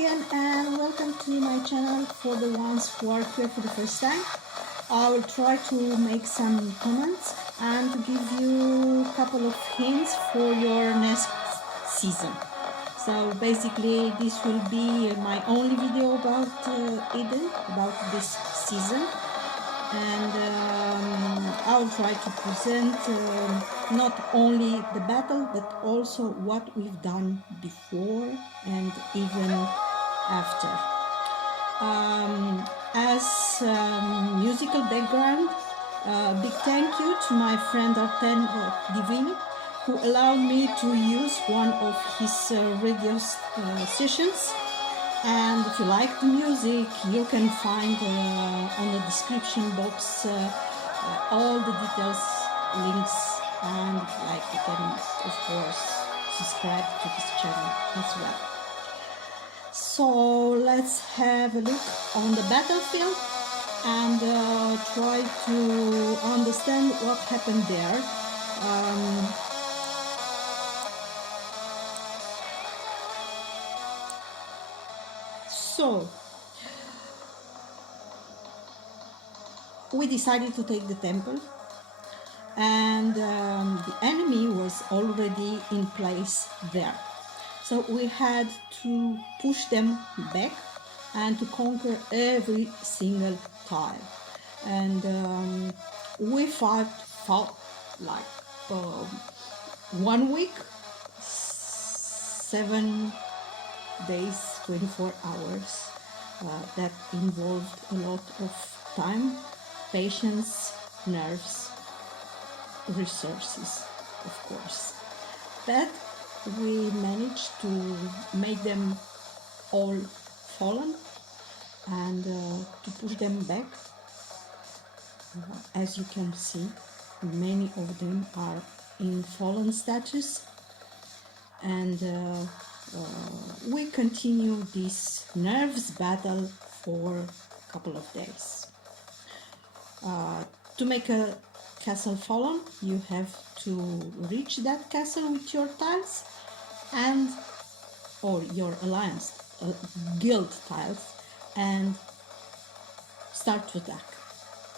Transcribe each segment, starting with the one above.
again and welcome to my channel. For the ones who are here for the first time, I will try to make some comments and to give you a couple of hints for your next season. So basically this will be my only video about Eden, about this season, and I will try to present not only the battle but also what we've done before and even after. As musical background, big thank you to my friend Arten Divini, who allowed me to use one of his radio sessions. And if you like the music, you can find on the description box all the details, links, and you can of course subscribe to this channel as well. So let's have a look on the battlefield and try to understand what happened there. So we decided to take the temple, and the enemy was already in place there. So we had to push them back and to conquer every single tile. And we fought like 1 week, 7 days, 24 hours. That involved a lot of time, patience, nerves, resources, of course. But we managed to make them all fallen and to push them back. As you can see, many of them are in fallen status, and we continue this nerves battle for a couple of days. To make a castle fallen, you have to reach that castle with your tiles and or your alliance guild tiles and start to attack.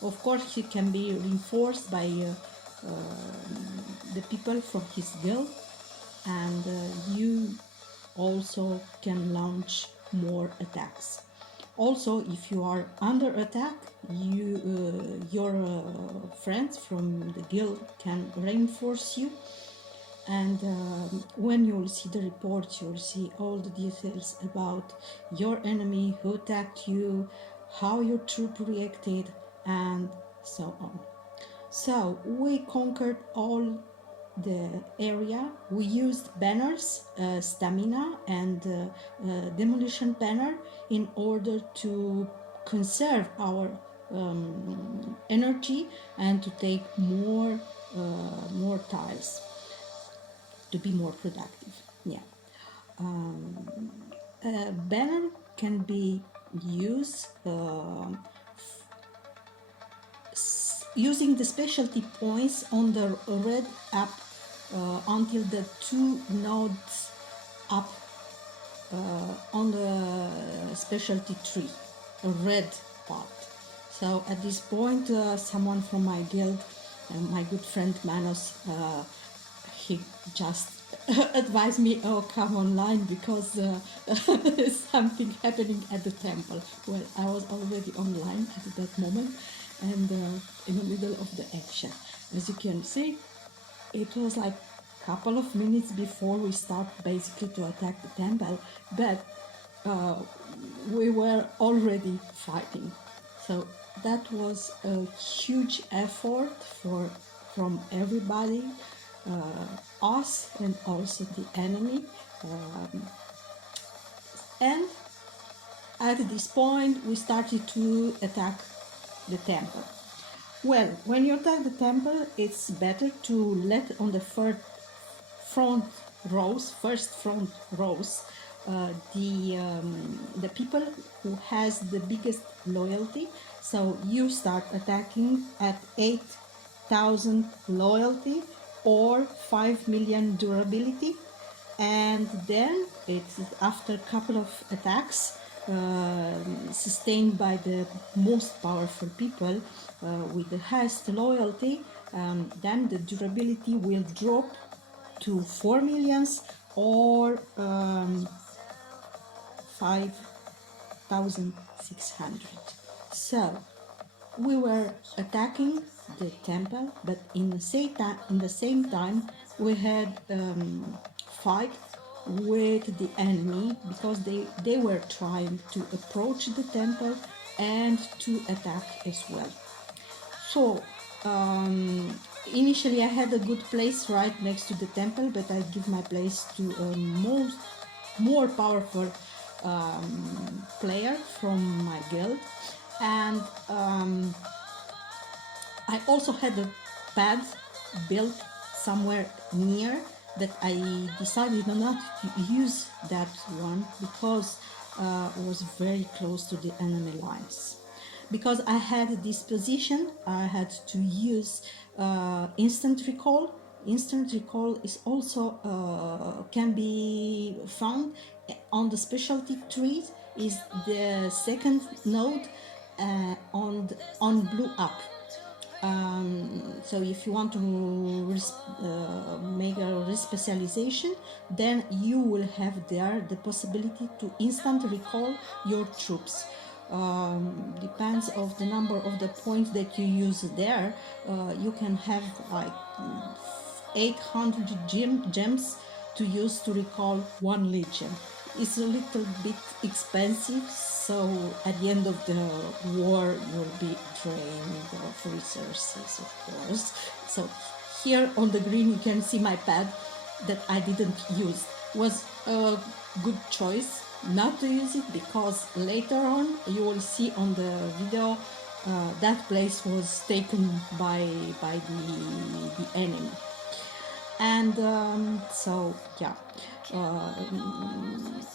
Of course, he can be reinforced by the people from his guild, and you also can launch more attacks. Also, if you are under attack, your friends from the guild can reinforce you, and when you will see the reports, you will see all the details about your enemy, who attacked you, how your troop reacted, and so on. So we conquered all the area. We used banners, stamina and demolition banner in order to conserve our energy and to take more tiles to be more productive. Yeah, banner can be used using the specialty points on the red up until the 2 nodes up on the specialty tree, a red part. So at this point, someone from my guild, my good friend Manos, he just advised me, oh, come online because there's something happening at the temple. Well, I was already online at that moment and in the middle of the action. As you can see, it was like a couple of minutes before we start basically to attack the temple, but we were already fighting. So that was a huge effort from everybody, us and also the enemy. And at this point we started to attack the temple. Well, when you attack the temple, it's better to let on the first front rows, the people who has the biggest loyalty. So you start attacking at 8,000 loyalty or 5 million durability, and then it's after a couple of attacks sustained by the most powerful people with the highest loyalty, then the durability will drop to 4 millions or 5,600. So we were attacking the temple, but in the same time we had fight with the enemy because they were trying to approach the temple and to attack as well. So initially I had a good place right next to the temple, but I give my place to a more powerful player from my guild, and I also had a pad built somewhere near that I decided not to use that one because it was very close to the enemy lines. Because I had this position, I had to use instant recall. Instant recall is also can be found on the specialty trees. Is the second node on blue up. So if you want to make a respecialization, then you will have there the possibility to instant recall your troops. Depends of the number of the points that you use there. You can have like 800 gems to use to recall one legion. It's a little bit expensive, so at the end of the war you'll be drained of resources, of course. So here on the green you can see my pad that I didn't use. Was a good choice not to use it because later on you will see on the video that place was taken by the enemy. And so yeah,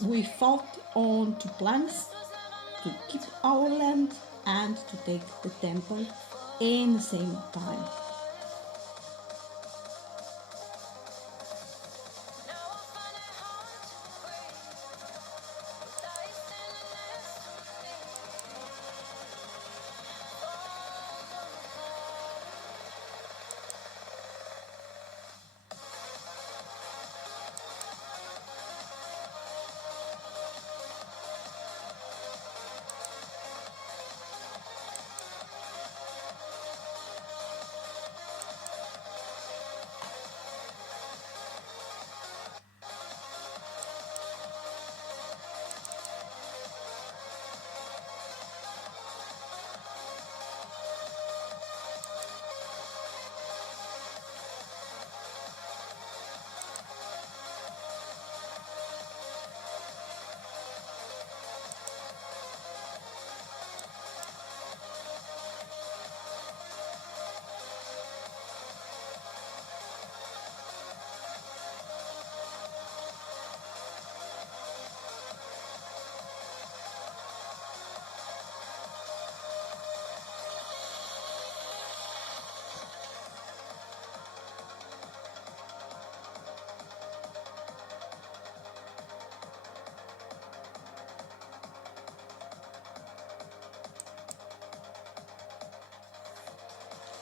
we fought on two plans: to keep our land and to take the temple in the same time.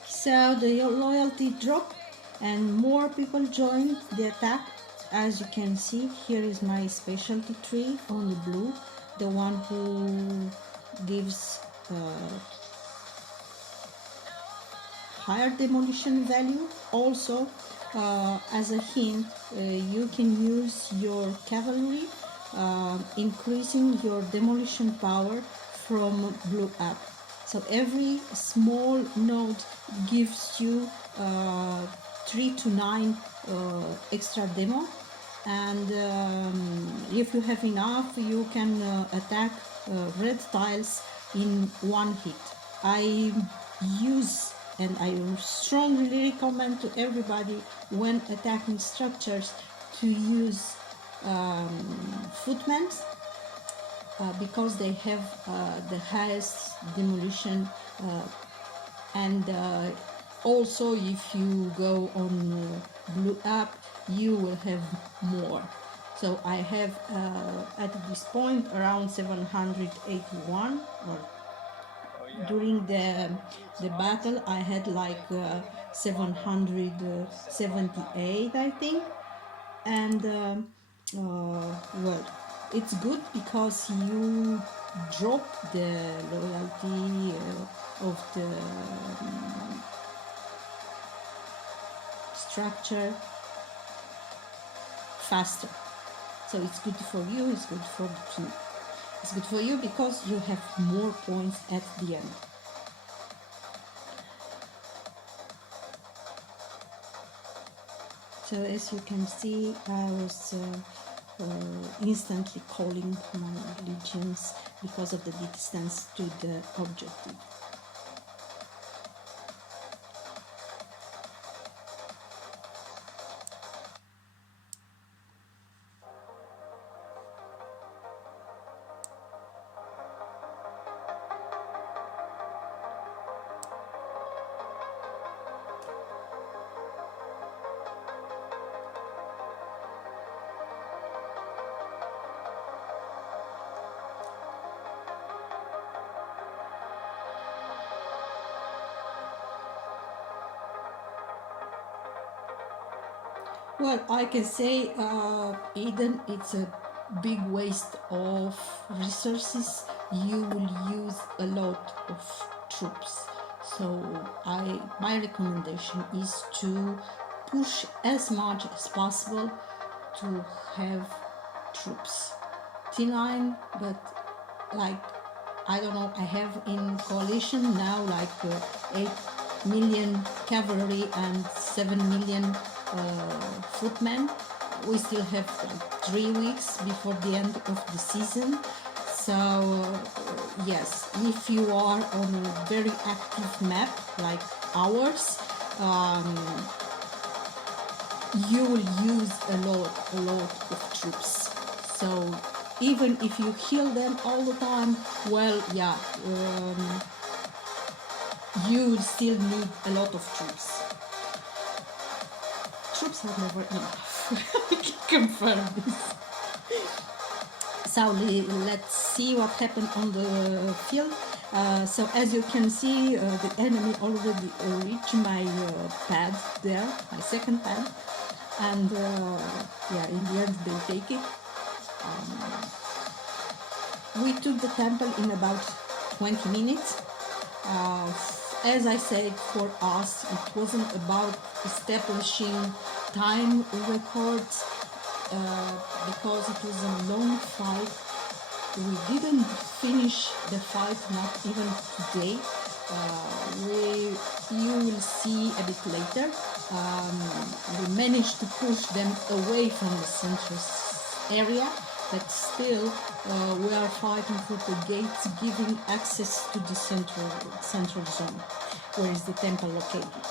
So the loyalty dropped and more people joined the attack. As you can see, here is my specialty tree on the blue, the one who gives higher demolition value. Also, as a hint, you can use your cavalry, increasing your demolition power from blue up. So every small node gives you 3 to 9 extra demo, and if you have enough you can attack red tiles in one hit. I use and I strongly recommend to everybody when attacking structures to use footmen because they have the highest demolition and also if you go on blue up you will have more. So I have at this point around 781, or during the battle I had like 778, I think. And well, it's good because you drop the loyalty of the structure faster. So it's good for you, it's good for the team. It's good for you because you have more points at the end. So as you can see, I was instantly calling my legions because of the distance to the objective. Well, I can say, Eden, it's a big waste of resources. You will use a lot of troops. So my recommendation is to push as much as possible to have troops. T9, but like, I don't know, I have in coalition now like 8 million cavalry and 7 million footmen. We still have like 3 weeks before the end of the season. So yes, if you are on a very active map like ours, you will use a lot of troops. So even if you heal them all the time, well, yeah, you still need a lot of troops. Troops are never enough. I can confirm this. So let's see what happened on the field. So as you can see, the enemy already reached my pad there, my second pad, and yeah, in the end they take it. We took the temple in about 20 minutes. As I said, for us, it wasn't about establishing time records because it was a long fight. We didn't finish the fight, not even today. You will see a bit later. We managed to push them away from the central area, but still we are fighting for the gates giving access to the central zone, where is the temple located.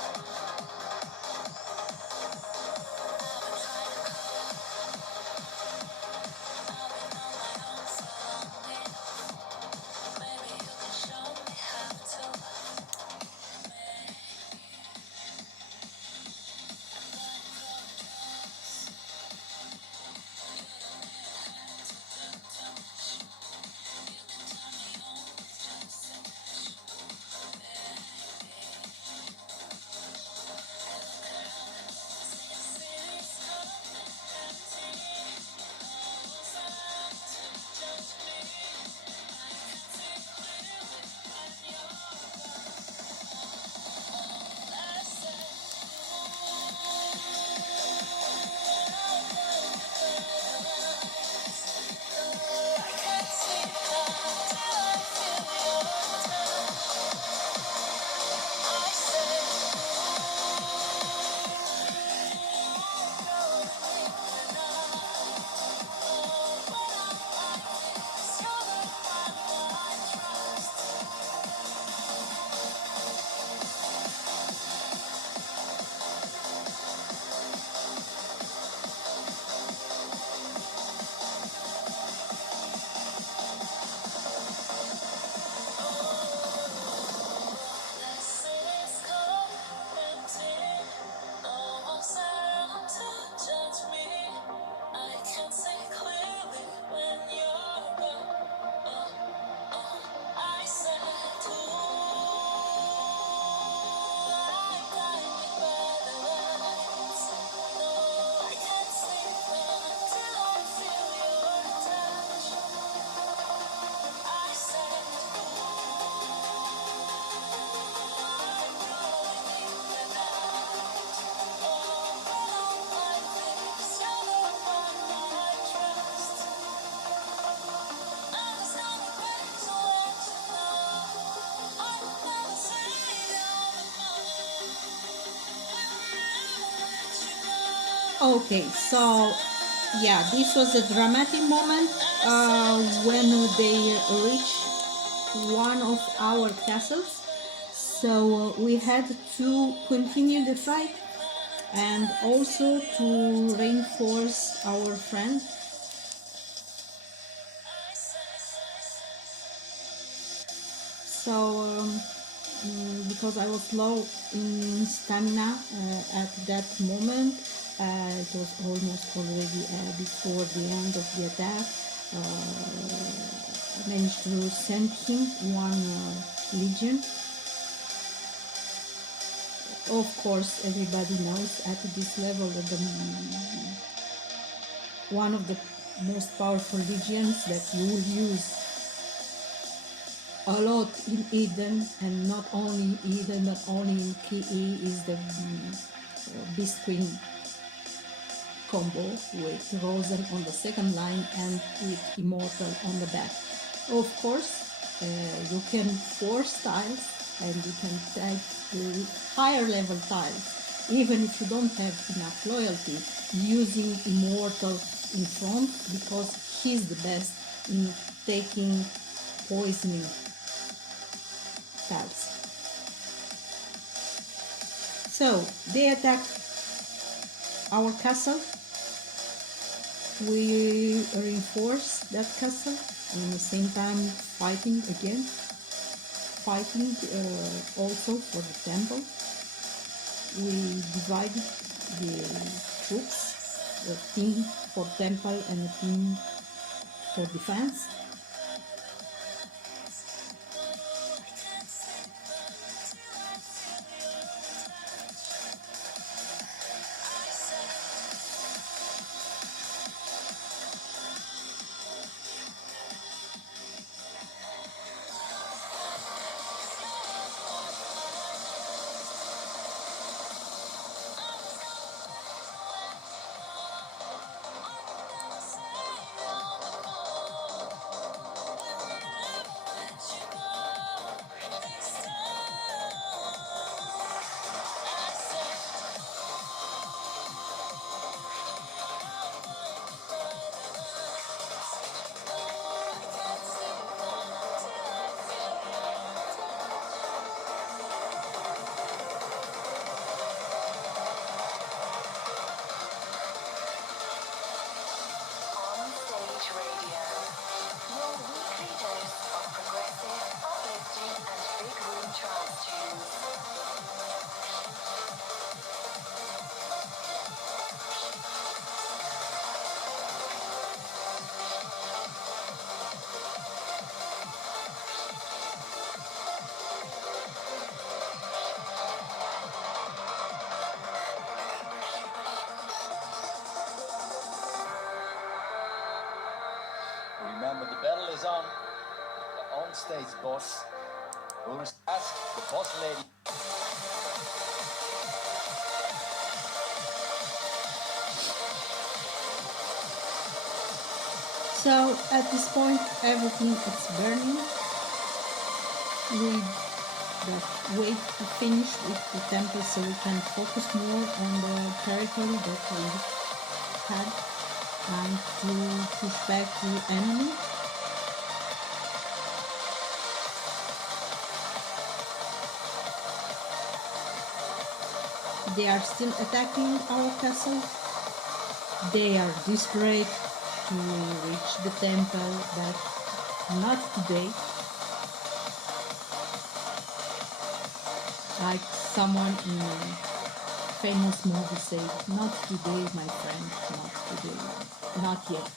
Okay, so yeah, this was a dramatic moment when they reached one of our castles. So we had to continue the fight and also to reinforce our friend. So because I was low in stamina at that moment, it was almost already before the end of the attack. I managed to send him one legion. Of course, everybody knows at this level that one of the most powerful legions that you will use a lot in Eden, and not only Eden but only in PE, is the Beast Queen combo with Rosen on the second line and with Immortal on the back. Of course, you can force tiles and you can take higher level tiles, even if you don't have enough loyalty, using Immortal in front, because he's the best in taking poisoning tiles. So they attacked our castle. We reinforced that castle and at the same time fighting again, also for the temple. We divided the troops, a team for temple and a team for defense. Remember, the battle is on. The on-stage boss. Who's asked the boss lady. So at this point, everything is burning. We just wait to finish with the temple so we can focus more on the territory that we had and to push back the enemy. They are still attacking our castle. They are desperate to reach the temple, but not today. Like someone in a famous movie said, not today, my friend, not today, not yet.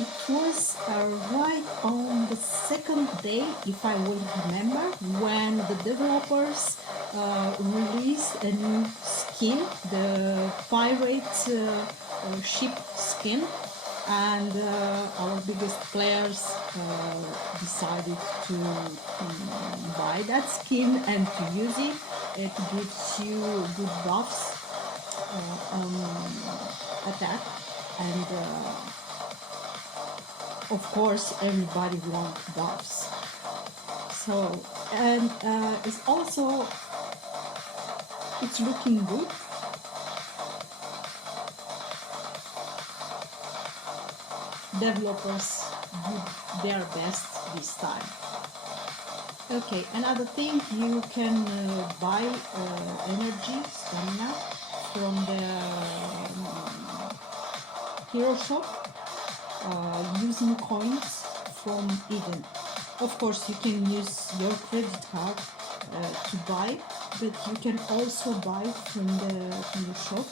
It was right on the second day, if I will remember, when the developers released a new skin, the pirate ship skin. and our biggest players decided to buy that skin and to use it. It gives you good buffs on attack, and of course everybody wants buffs. So, and it's also, it's looking good. Developers did their best this time. Okay, another thing, you can buy energy, stamina from the hero shop using coins from Eden. Of course, you can use your credit card to buy, but you can also buy from the shop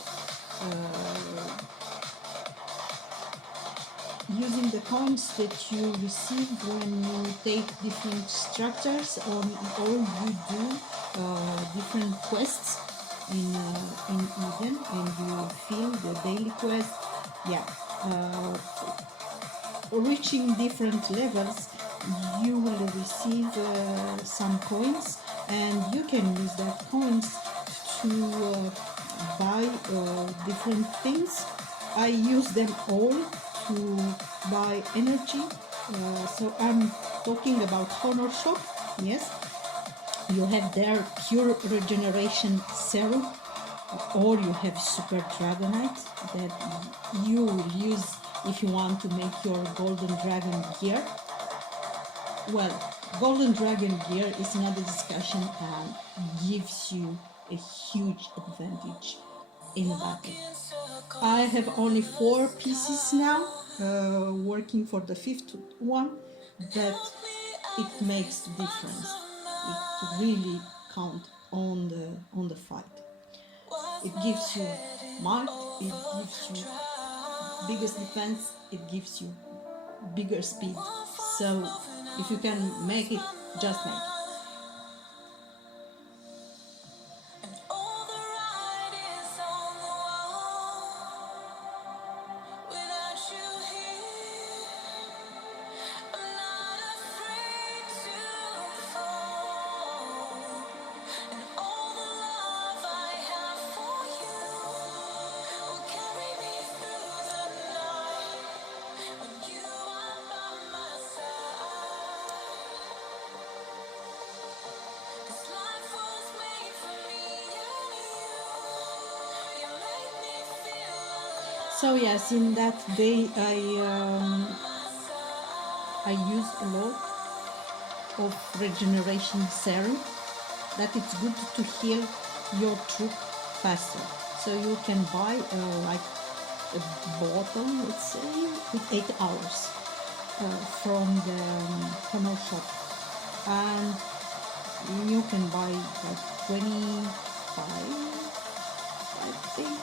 using the coins that you receive when you take different structures, or you do different quests in Eden, and you fill the daily quest. Yeah, reaching different levels, you will receive some coins, and you can use that coins to buy different things. I use them all to buy energy. So I'm talking about Honor Shop. Yes, you have their pure regeneration serum, or you have super dragonite that you will use if you want to make your golden dragon gear. Well, golden dragon gear is another discussion and gives you a huge advantage in battle. I have only 4 pieces now, working for the 5th one, but it makes the difference. It really counts on the fight. It gives you might, it gives you biggest defense, it gives you bigger speed. So if you can make it, just make it. So yes, in that day I use a lot of regeneration serum, that it's good to heal your troop faster. So you can buy like a bottle, let's say, with 8 hours from the Honor shop, and you can buy like 25, I think,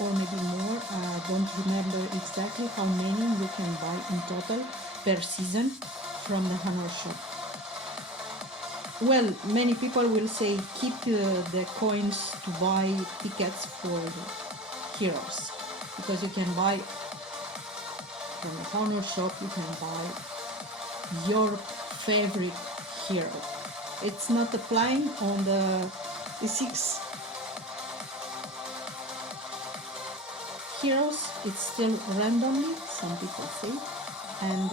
or maybe more. I don't remember exactly how many you can buy in total per season from the Honor shop. Well, many people will say keep the coins to buy tickets for the heroes, because you can buy from the Honor shop, you can buy your favorite hero. It's not applying on the 6 heroes, it's still randomly, some people say, and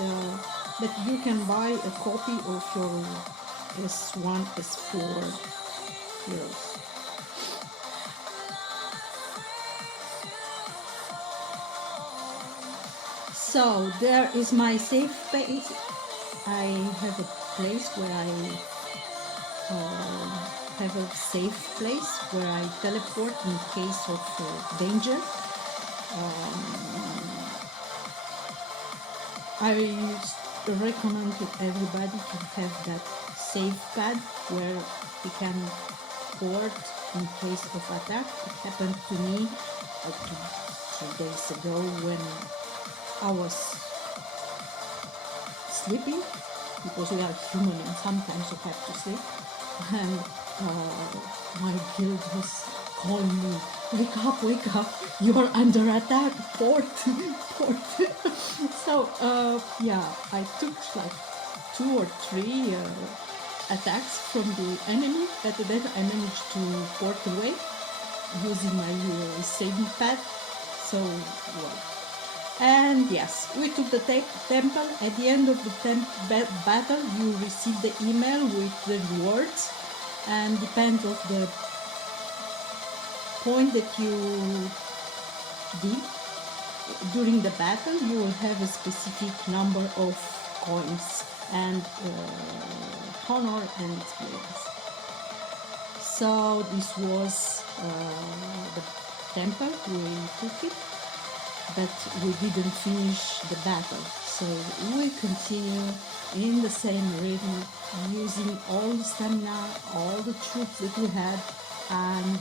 but you can buy a copy of your S1, S4 heroes. So there is my safe place. I have a place where I have a safe place where I teleport in case of danger. I recommend to everybody to have that safe pad where you can port in case of attack. It happened to me 2 days ago when I was sleeping, because we are human and sometimes you have to sleep, and my guild was call me, wake up, you're under attack, port, port. So, yeah, I took like 2 or 3 attacks from the enemy, but then I managed to port away using my saving pad. So, well. And yes, we took the temple. At the end of the battle, you receive the email with the rewards, and depends of the point that you did during the battle, you will have a specific number of coins and honor and experience. So this was the temple. We took it, but we didn't finish the battle. So we continue in the same rhythm, using all the stamina, all the troops that we had, and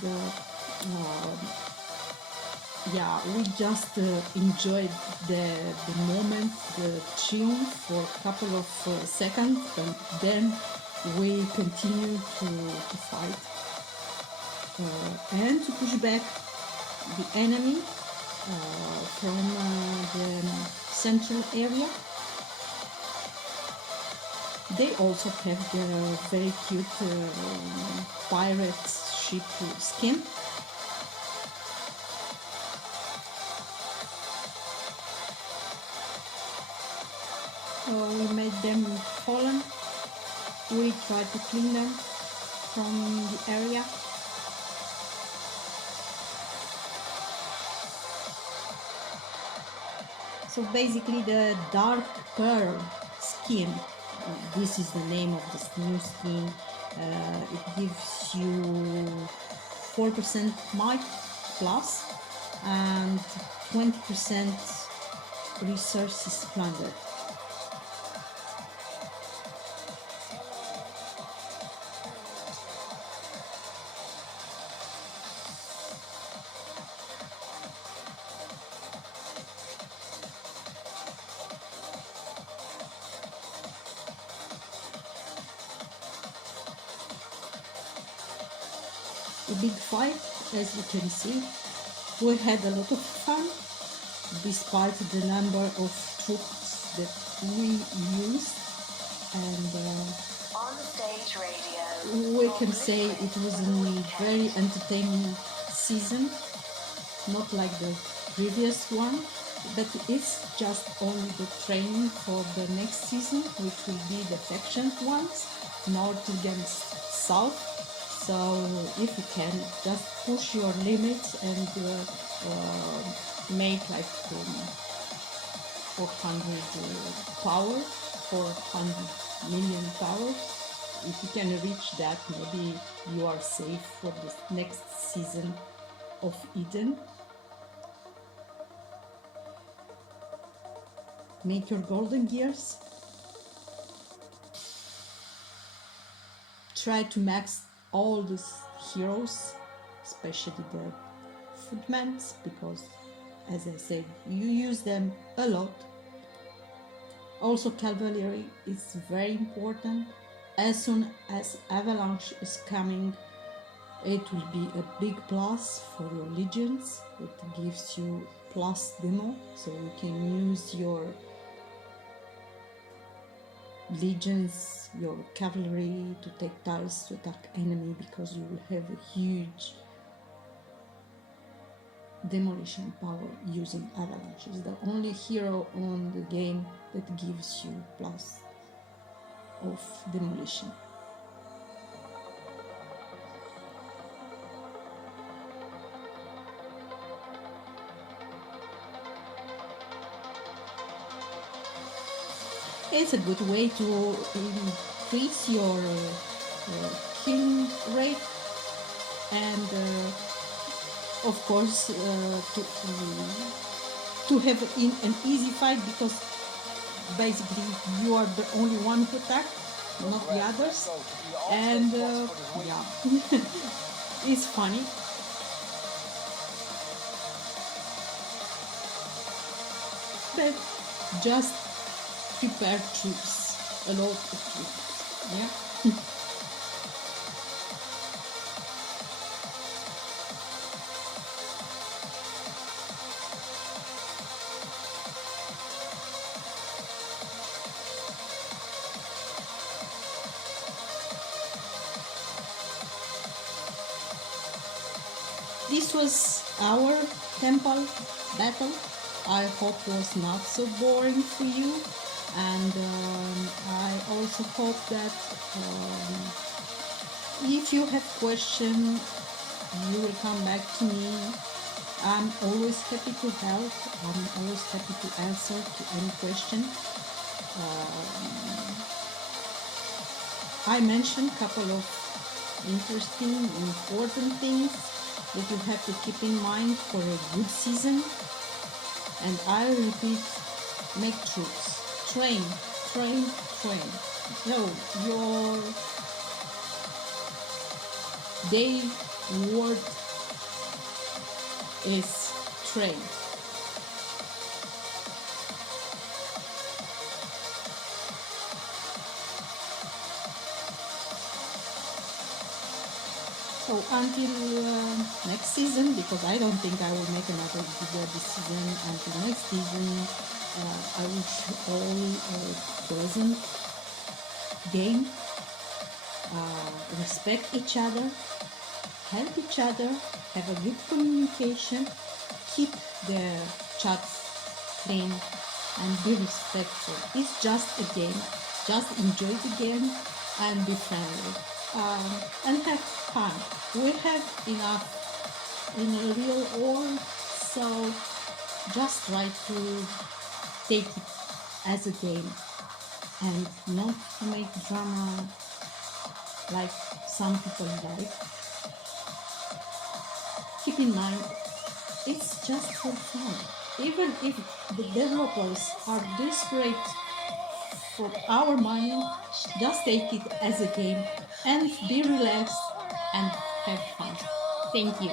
yeah, we just enjoyed the moment, the triumph for a couple of seconds, and then we continue to fight and to push back the enemy from the central area. They also have their very cute pirate ship skin. We made them fallen. We tried to clean them from the area. So basically the dark pearl skin, this is the name of this new skin. It gives you 4% might plus and 20% resources plundered. A big fight, as you can see. We had a lot of fun, despite the number of troops that we used, and On stage radio, we can say it was a very entertaining season, not like the previous one, but it's just only the training for the next season, which will be the faction ones, north against south. So if you can, just push your limits and make like 400 power, 400 million power. If you can reach that, maybe you are safe for the next season of Eden. Make your golden gears. Try to max all these heroes, especially the footmen, because as I said, you use them a lot. Also cavalry is very important. As soon as avalanche is coming, it will be a big plus for your legions. It gives you plus demo, so you can use your legions, your cavalry to take tiles to attack enemy, because you will have a huge demolition power using avalanche. It's the only hero on the game that gives you plus of demolition. It's a good way to increase your killing rate, and of course to have an easy fight, because basically you are the only one who attack, not the others, and yeah, it's funny. But just prepare troops, a lot of troops, yeah. This was our temple battle. I hope was not so boring for you, and I also hope that if you have questions, you will come back to me. I'm always happy to help. I'm always happy to answer to any question. I mentioned a couple of interesting, important things that you have to keep in mind for a good season. And I repeat, make troops. Train, train, train. So your day word is train. So until next season, because I don't think I will make another video this season. Until next season, I wish you all a pleasant game. Respect each other, help each other, have a good communication, keep the chats clean, and be respectful. It's just a game. Just enjoy the game and be friendly. And have fun. We have enough in a real world, so just try to take it as a game and not to make drama like some people like. Keep in mind, it's just for fun. Even if the developers are desperate for our money, just take it as a game and be relaxed and have fun. Thank you.